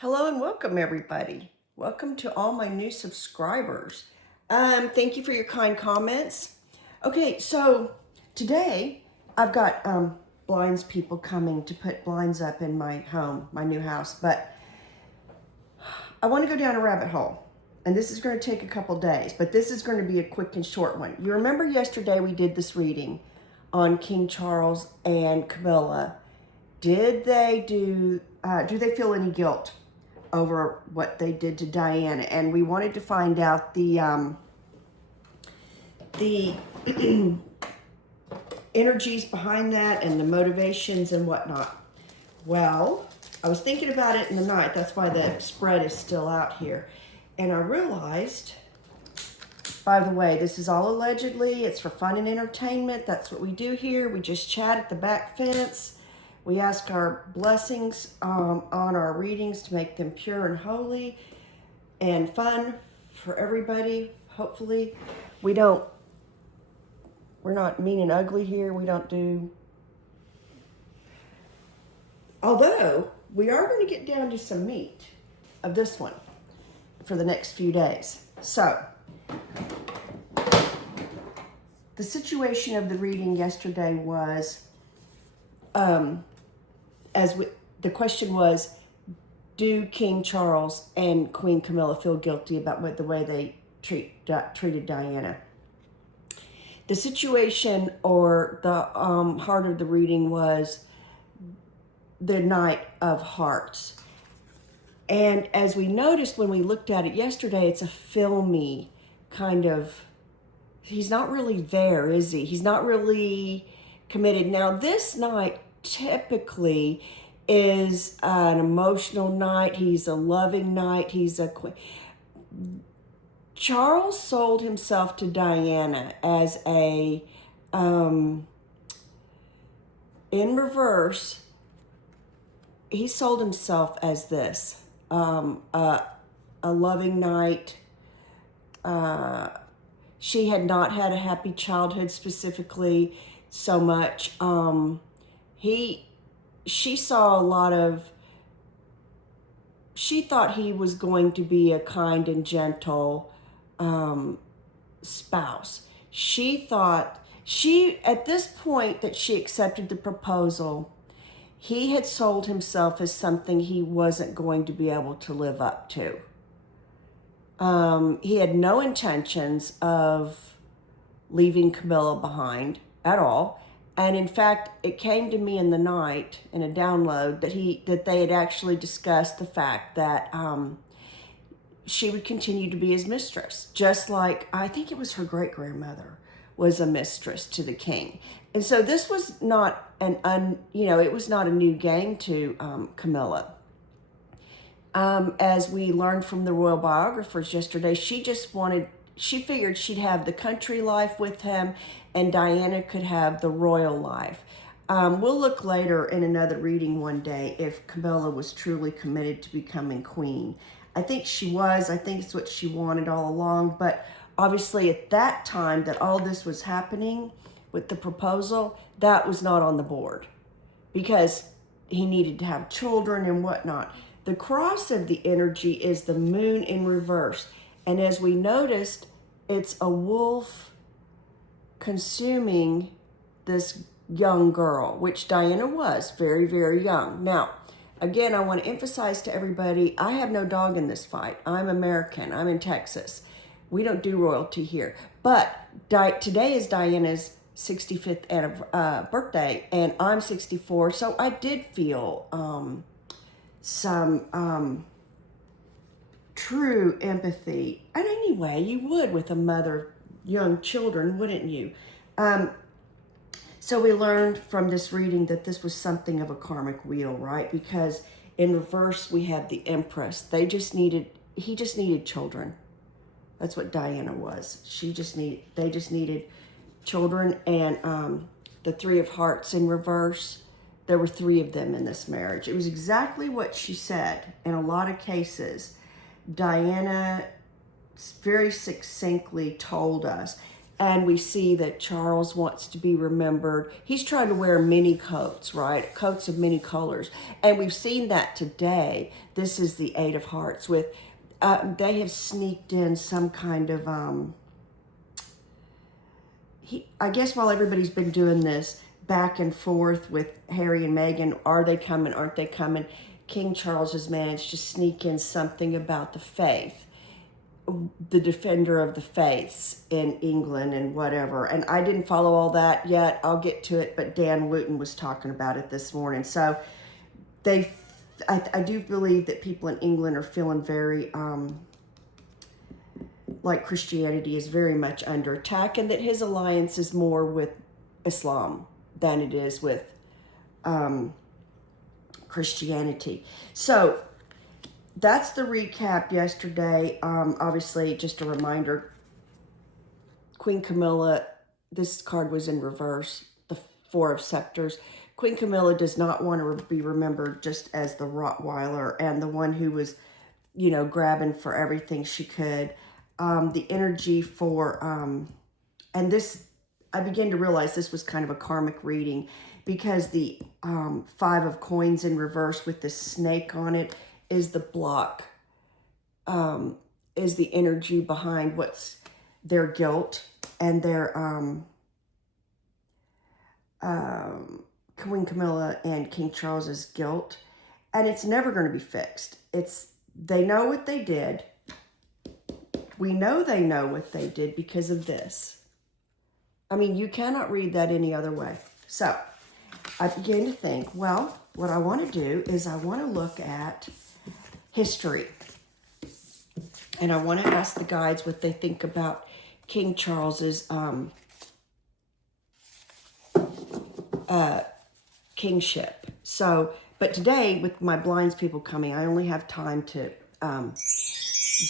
Hello and welcome, everybody. Welcome to all my new subscribers. Thank you for your kind comments. Okay, so today I've got blinds people coming to put blinds up in my home, my new house, but I want to go down a rabbit hole. And this is going to take a couple days, but this is going to be a quick and short one. You remember yesterday we did this reading on King Charles and Camilla. Do they feel any guilt over what they did to Diana? And we wanted to find out the energies behind that and the motivations and whatnot. Well, I was thinking about it in the night. That's why the spread is still out here. And I realized, by the way, this is all allegedly. It's for fun and entertainment. That's what we do here. We just chat at the back fence. We ask our blessings on our readings to make them pure and holy and fun for everybody, hopefully. We're not mean and ugly here. We don't do... Although, we are going to get down to some meat of this one for the next few days. So, the situation of the reading yesterday was... the question was, do King Charles and Queen Camilla feel guilty about the way they treated Diana? The situation or the heart of the reading was the Knight of Hearts. And as we noticed when we looked at it yesterday, it's a filmy kind of, he's not really there, is he? He's not really committed. Now, this knight typically is an emotional knight. He's a loving knight. He's a queen. Charles sold himself to Diana as a, in reverse, he sold himself as this, a loving knight. She had not had a happy childhood specifically so much. She saw a lot of, she thought he was going to be a kind and gentle spouse. She thought, at this point that she accepted the proposal, he had sold himself as something he wasn't going to be able to live up to. He had no intentions of leaving Camilla behind at all. And in fact, it came to me in the night in a download that they had actually discussed the fact that she would continue to be his mistress, just like I think it was her great-grandmother was a mistress to the king. And so this was not it was not a new game to Camilla. As we learned from the royal biographers yesterday, she figured she'd have the country life with him and Diana could have the royal life. We'll look later in another reading one day if Camilla was truly committed to becoming queen. I think she was. I think it's what she wanted all along. But obviously at that time that all this was happening with the proposal, that was not on the board because he needed to have children and whatnot. The cross of the energy is the moon in reverse. And as we noticed, it's a wolf consuming this young girl, which Diana was very, very young. Now, again, I want to emphasize to everybody, I have no dog in this fight. I'm American. I'm in Texas. We don't do royalty here. But today is Diana's 65th birthday, and I'm 64, so I did feel some true empathy. And anyway, you would with a mother, young children, wouldn't you? So we learned from this reading that this was something of a karmic wheel, right? Because in reverse, we have the Empress. He just needed children. That's what Diana was. They just needed children. And the Three of Hearts in reverse, there were three of them in this marriage. It was exactly what she said. In a lot of cases, Diana very succinctly told us. And we see that Charles wants to be remembered. He's trying to wear many coats, right? Coats of many colors. And we've seen that today. This is the Eight of Hearts with, they have sneaked in some kind of, I guess while everybody's been doing this back and forth with Harry and Meghan, are they coming, aren't they coming? King Charles has managed to sneak in something about the faith, the defender of the faiths in England and whatever. And I didn't follow all that yet. I'll get to it, but Dan Wooten was talking about it this morning. So I do believe that people in England are feeling very, like Christianity is very much under attack, and that his alliance is more with Islam than it is with Christianity. So that's the recap yesterday. Obviously, just a reminder, Queen Camilla, this card was in reverse, the Four of Scepters. Queen Camilla does not want to be remembered just as the Rottweiler and the one who was, you know, grabbing for everything she could. The energy for, and this, I began to realize this was kind of a karmic reading, because the Five of Coins in reverse with the snake on it is the block, is the energy behind what's their guilt and their Queen Camilla and King Charles's guilt. And it's never going to be fixed. They know what they did. We know they know what they did because of this. I mean, you cannot read that any other way. So I began to think, well, what I want to do is I want to look at history. And I want to ask the guides what they think about King Charles's kingship. So, but today with my blinds people coming, I only have time to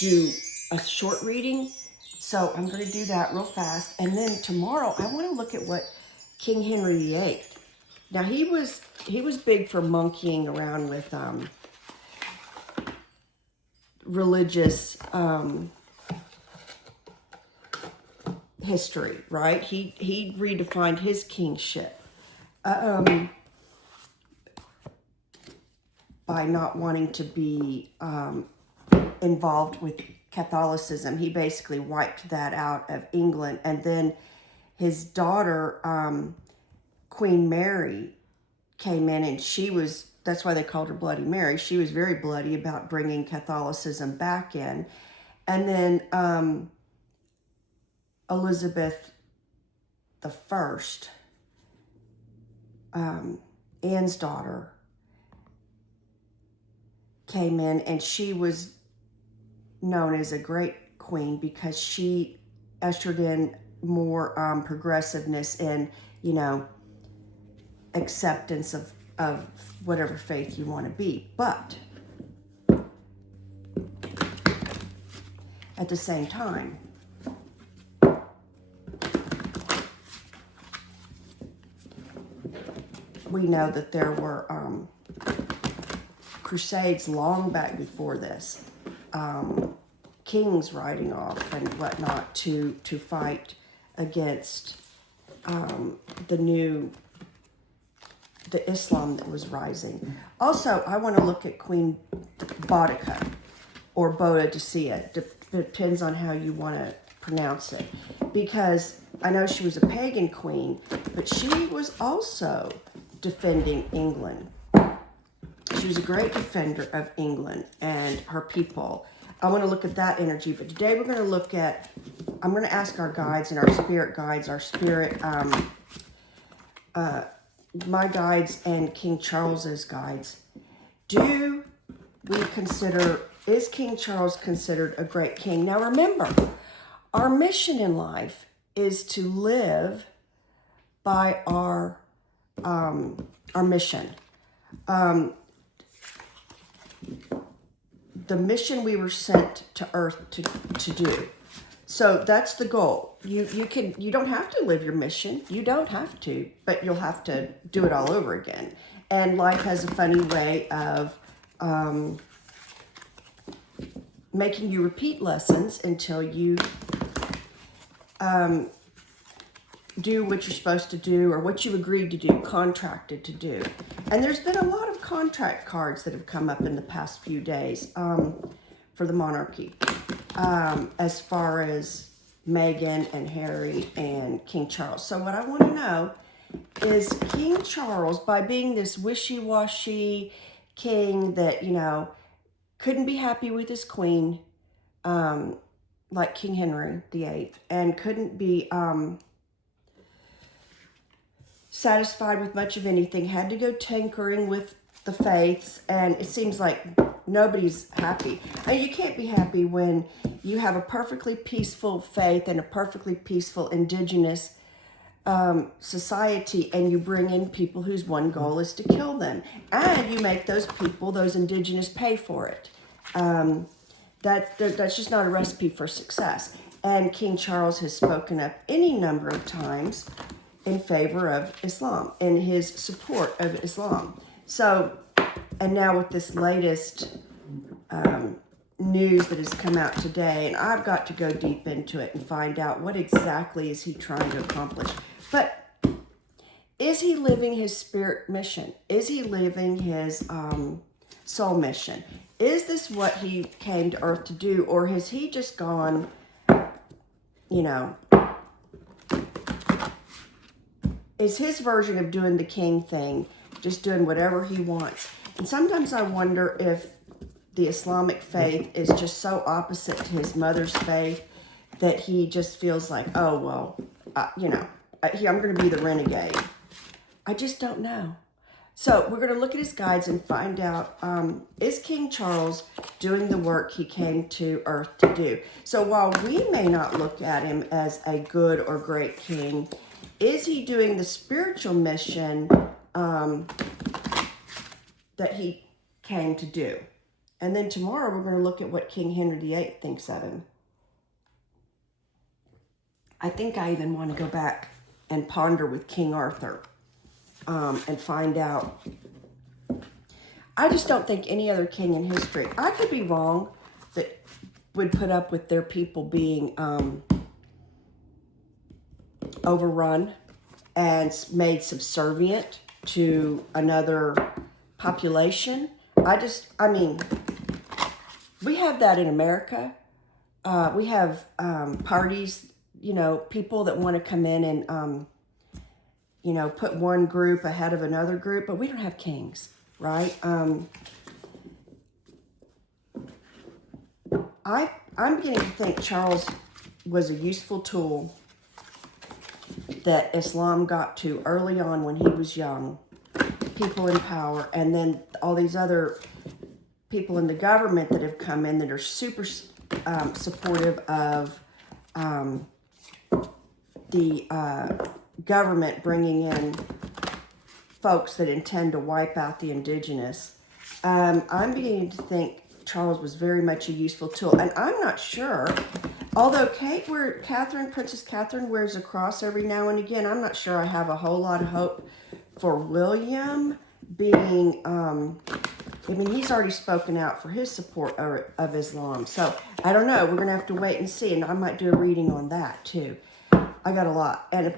do a short reading. So I'm going to do that real fast. And then tomorrow I want to look at what King Henry VIII. Now he was big for monkeying around with religious history, right? He redefined his kingship by not wanting to be involved with Catholicism. He basically wiped that out of England. And then his daughter, Queen Mary, came in, and that's why they called her Bloody Mary. She was very bloody about bringing Catholicism back in. And then Elizabeth I, Anne's daughter, came in, and she was known as a great queen because she ushered in more progressiveness and, you know, acceptance of whatever faith you want to be. But at the same time, we know that there were crusades long back before this, kings riding off and whatnot to fight against the Islam that was rising. Also, I want to look at Queen Boudica or Boadicea. Depends on how you want to pronounce it, because I know she was a pagan queen, but she was also defending England. She was a great defender of England and her people. I want to look at that energy, but today we're going to look at, I'm going to ask our guides and our spirit guides, my guides and King Charles's guides. Is King Charles considered a great king? Now remember, our mission in life is to live by our mission. The mission we were sent to earth to do. So that's the goal. You don't have to live your mission. You don't have to, but you'll have to do it all over again. And life has a funny way of making you repeat lessons until you do what you're supposed to do or what you agreed to do, contracted to do. And there's been a lot of contract cards that have come up in the past few days for the monarchy, as far as Meghan and Harry and King Charles. So what I want to know is King Charles, by being this wishy-washy king that, you know, couldn't be happy with his queen, like King Henry VIII, and couldn't be satisfied with much of anything, had to go tinkering with the faiths, and it seems like nobody's happy. I mean, you can't be happy when you have a perfectly peaceful faith and a perfectly peaceful indigenous society, and you bring in people whose one goal is to kill them, and you make those people, those indigenous, pay for it. That's just not a recipe for success. And King Charles has spoken up any number of times in favor of Islam and his support of Islam. So, and now with this latest news that has come out today, and I've got to go deep into it and find out what exactly is he trying to accomplish. But is he living his spirit mission? Is he living his soul mission? Is this what he came to earth to do? Or has he just gone, you know, is his version of doing the king thing just doing whatever he wants? And sometimes I wonder if the Islamic faith is just so opposite to his mother's faith that he just feels like, oh, well, you know, I'm going to be the renegade. I just don't know. So we're going to look at his guides and find out, is King Charles doing the work he came to earth to do? So while we may not look at him as a good or great king, is he doing the spiritual mission that he came to do? And then tomorrow we're going to look at what King Henry VIII thinks of him. I think I even want to go back and ponder with King Arthur and find out. I just don't think any other king in history, I could be wrong, that would put up with their people being overrun and made subservient to another population. I mean, we have that in America. We have parties, you know, people that want to come in and, you know, put one group ahead of another group, but we don't have kings, right? I'm beginning to think Charles was a useful tool that Islam got to early on when he was young, people in power, and then all these other people in the government that have come in that are super supportive of the government bringing in folks that intend to wipe out the indigenous. I'm beginning to think Charles was very much a useful tool. And I'm not sure, although Princess Catherine wears a cross every now and again, I'm not sure I have a whole lot of hope for William being, I mean, he's already spoken out for his support of Islam. So I don't know. We're going to have to wait and see. And I might do a reading on that too. I got a lot. And a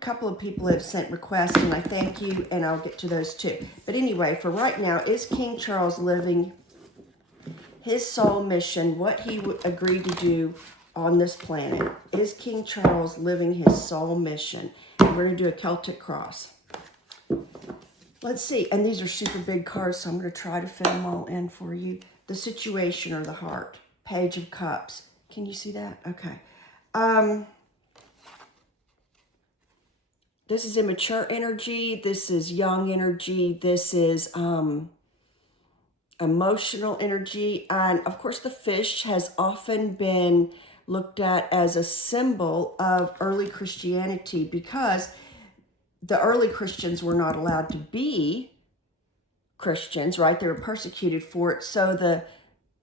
couple of people have sent requests, and I thank you, and I'll get to those too. But anyway, for right now, is King Charles living his soul mission, what he agreed to do on this planet? Is King Charles living his soul mission? And we're going to do a Celtic cross. Let's see. And these are super big cards, so I'm going to try to fit them all in for you. The situation or the heart. Page of Cups. Can you see that? Okay. This is immature energy. This is young energy. This is emotional energy. And of course, the fish has often been looked at as a symbol of early Christianity because the early Christians were not allowed to be Christians, right? They were persecuted for it. So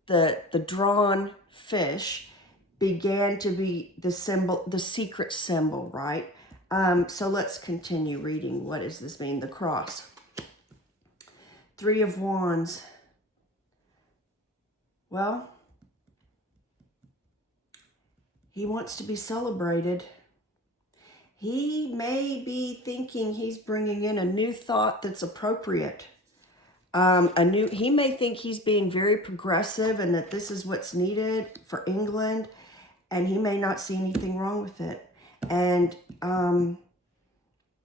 the drawn fish began to be the symbol, the secret symbol, right? So let's continue reading. What does this mean? The cross. Three of Wands. Well, he wants to be celebrated. He may be thinking he's bringing in a new thought that's appropriate. He may think he's being very progressive and that this is what's needed for England, and he may not see anything wrong with it. And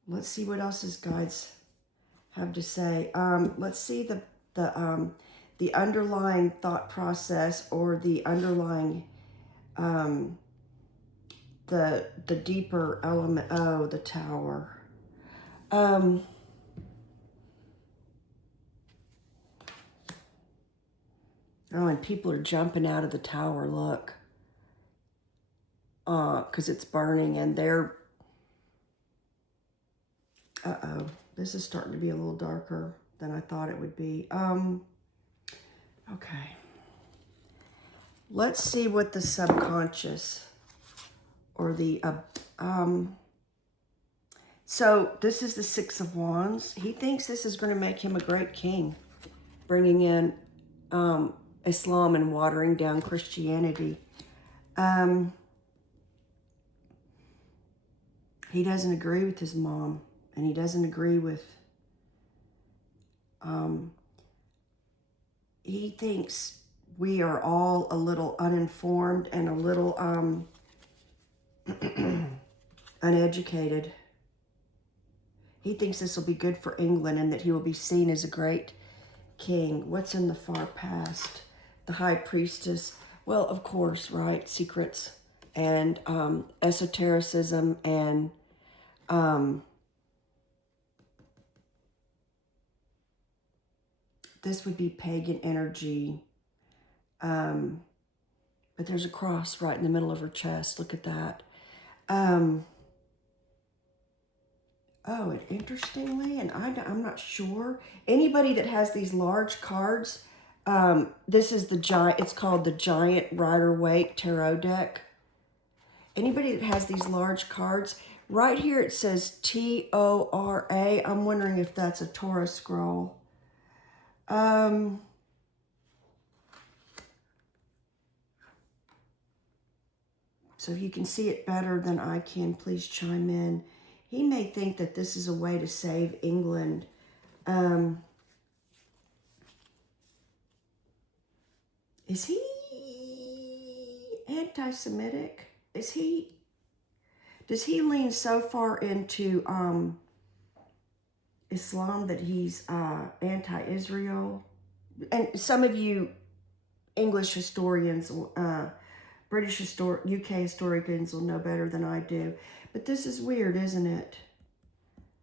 let's see what else his guides have to say. Let's see the underlying thought process, or the underlying the deeper element. Oh, the Tower. Oh, and people are jumping out of the tower, look. Because it's burning, and they're... Uh-oh. This is starting to be a little darker than I thought it would be. Okay. Let's see what the subconscious, or the... So, this is the Six of Wands. He thinks this is going to make him a great king, bringing in Islam and watering down Christianity. He doesn't agree with his mom, and he doesn't agree with... he thinks we are all a little uninformed and a little uneducated. He thinks this will be good for England, and that he will be seen as a great king. What's in the far past? The High Priestess. Well, of course, right? Secrets and esotericism, and this would be pagan energy. But there's a cross right in the middle of her chest. Look at that. Oh, and interestingly, and I'm not sure, anybody that has these large cards, this is the giant, it's called the Giant Rider-Waite Tarot deck. Anybody that has these large cards, right here it says T-O-R-A. I'm wondering if that's a Torah scroll. So if you can see it better than I can, please chime in. He may think that this is a way to save England. Is he anti-Semitic? Does he lean so far into Islam that he's anti-Israel? And some of you English historians, British UK historians will know better than I do. But this is weird, isn't it?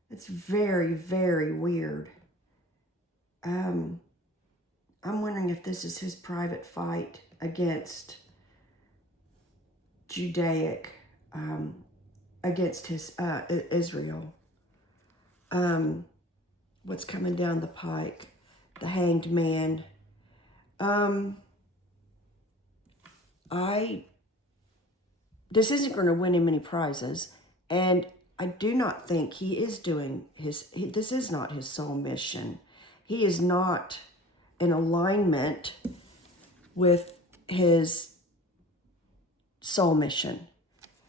It's very, very weird. I'm wondering if this is his private fight against Judaic, against his Israel. What's coming down the pike? The Hanged Man. This isn't going to win him any prizes, and I do not think he is doing this is not his sole mission. He is not in alignment with his soul mission.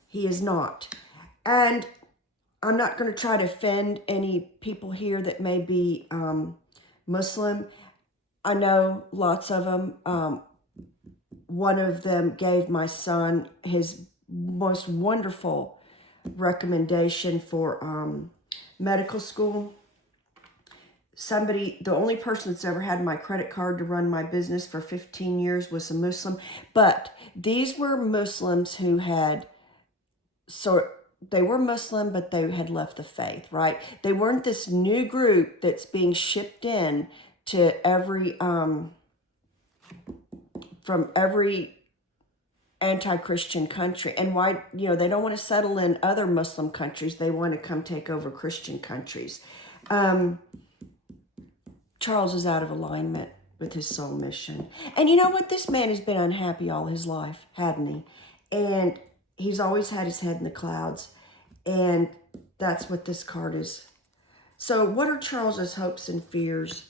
He is not. And I'm not going to try to offend any people here that may be Muslim. I know lots of them. One of them gave my son his most wonderful recommendation for medical school. The only person that's ever had my credit card to run my business for 15 years was a Muslim. But these were Muslims who had, they were Muslim, but they had left the faith, right? They weren't this new group that's being shipped in to every, from every anti-Christian country. And why, they don't want to settle in other Muslim countries. They want to come take over Christian countries. Charles is out of alignment with his soul mission. And you know what? This man has been unhappy all his life, hadn't he? And he's always had his head in the clouds. And that's what this card is. So what are Charles's hopes and fears?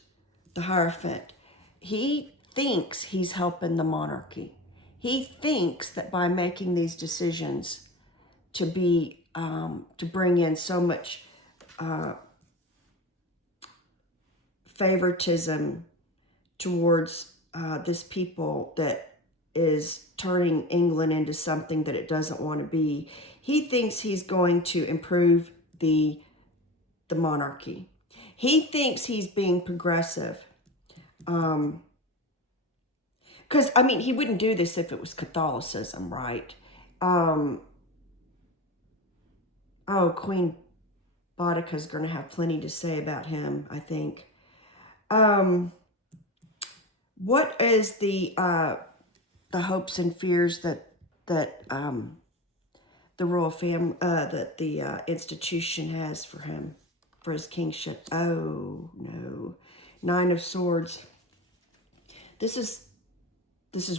The Hierophant. He thinks he's helping the monarchy. He thinks that by making these decisions to be to bring in so much favoritism towards this people that is turning England into something that it doesn't want to be. He thinks he's going to improve the monarchy. He thinks he's being progressive. Because, I mean, he wouldn't do this if it was Catholicism, right? Oh, Queen Boudica's going to have plenty to say about him, I think. What is the hopes and fears that the royal family, that the institution has for him, for his kingship? Oh no, 9 of Swords. This is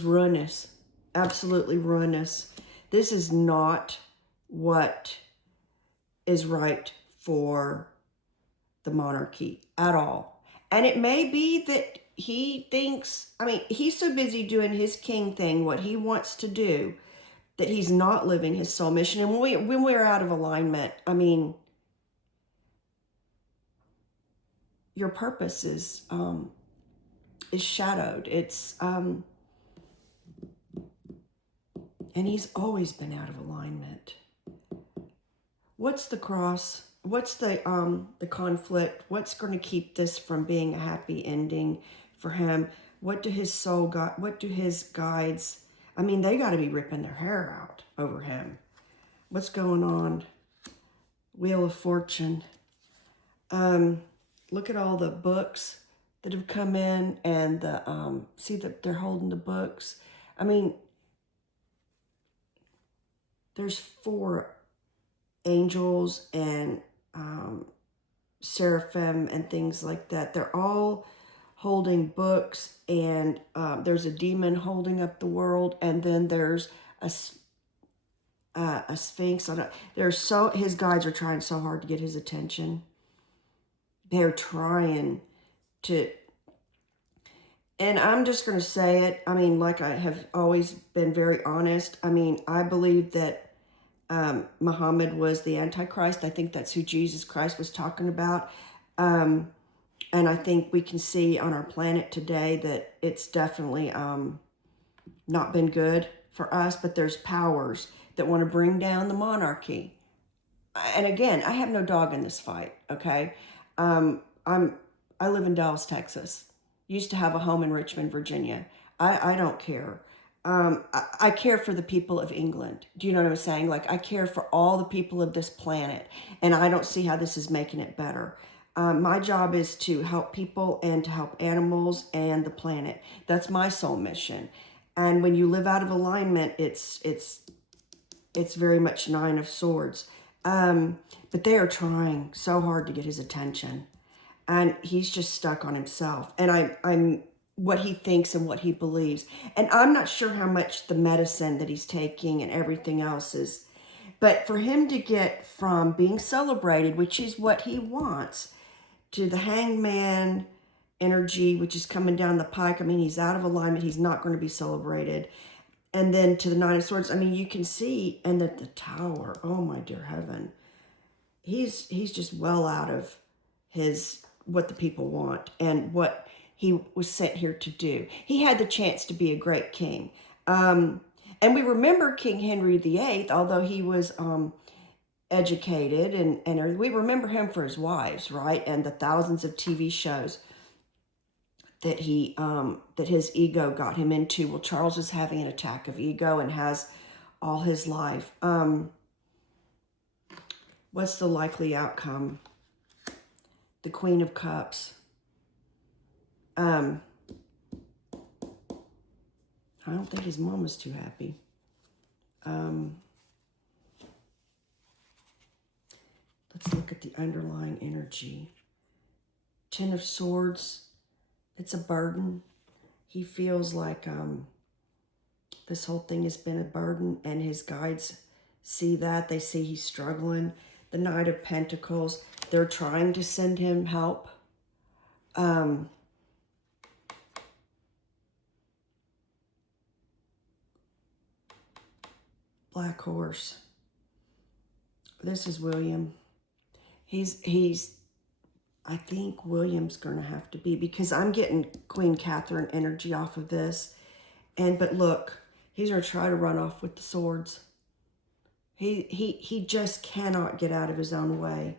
ruinous, absolutely ruinous. This is not what is right for the monarchy at all. And it may be that he thinks, I mean, he's so busy doing his king thing, what he wants to do, that he's not living his soul mission. And when we're out of alignment, I mean, your purpose is shadowed. It's and he's always been out of alignment. What's the cross? What's the conflict? What's going to keep this from being a happy ending for him? What do his soul got? What do his guides? I mean, they got to be ripping their hair out over him. What's going on? Wheel of Fortune. Look at all the books that have come in, and the see that they're holding the books. I mean, there's 4 angels and seraphim and things like that. They're all holding books, and there's a demon holding up the world, and then there's a sphinx. His guides are trying so hard to get his attention. They're trying to, and I'm just going to say it. I mean, like I have always been very honest. I mean, I believe that Muhammad was the Antichrist. I think that's who Jesus Christ was talking about. And I think we can see on our planet today that it's definitely not been good for us, but there's powers that want to bring down the monarchy. And again, I have no dog in this fight, okay? I live in Dallas, Texas. Used to have a home in Richmond, Virginia. I don't care. I care for the people of England. Do you know what I'm saying? Like, I care for all the people of this planet, and I don't see how this is making it better. My job is to help people and to help animals and the planet. That's my soul mission. And when you live out of alignment, it's very much 9 of Swords. But they are trying so hard to get his attention, and he's just stuck on himself. And I'm what he thinks and what he believes. And I'm not sure how much the medicine that he's taking and everything else is. But for him to get from being celebrated, which is what he wants, to the hangman energy, which is coming down the pike. I mean, he's out of alignment. He's not going to be celebrated. And then to the 9 of Swords, I mean, you can see, and that the Tower, oh my dear heaven. He's just well out of what the people want and what he was sent here to do. He had the chance to be a great king. And we remember King Henry VIII, although he was educated, and we remember him for his wives, right? And the thousands of TV shows that that his ego got him into. Well, Charles is having an attack of ego and has all his life. What's the likely outcome? The Queen of Cups. I don't think his mom was too happy. Let's look at the underlying energy. 10 of Swords. It's a burden. He feels like this whole thing has been a burden, and his guides see that. They see he's struggling. The Knight of Pentacles. They're trying to send him help. Black Horse. This is William. I think William's going to have to be, because I'm getting Queen Catherine energy off of this. But look, he's going to try to run off with the swords. He just cannot get out of his own way.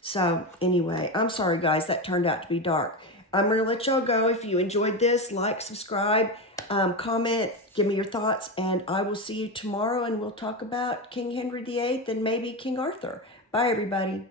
So anyway, I'm sorry guys, that turned out to be dark. I'm going to let y'all go. If you enjoyed this, like, subscribe, comment, give me your thoughts, and I will see you tomorrow, and we'll talk about King Henry VIII and maybe King Arthur. Bye, everybody.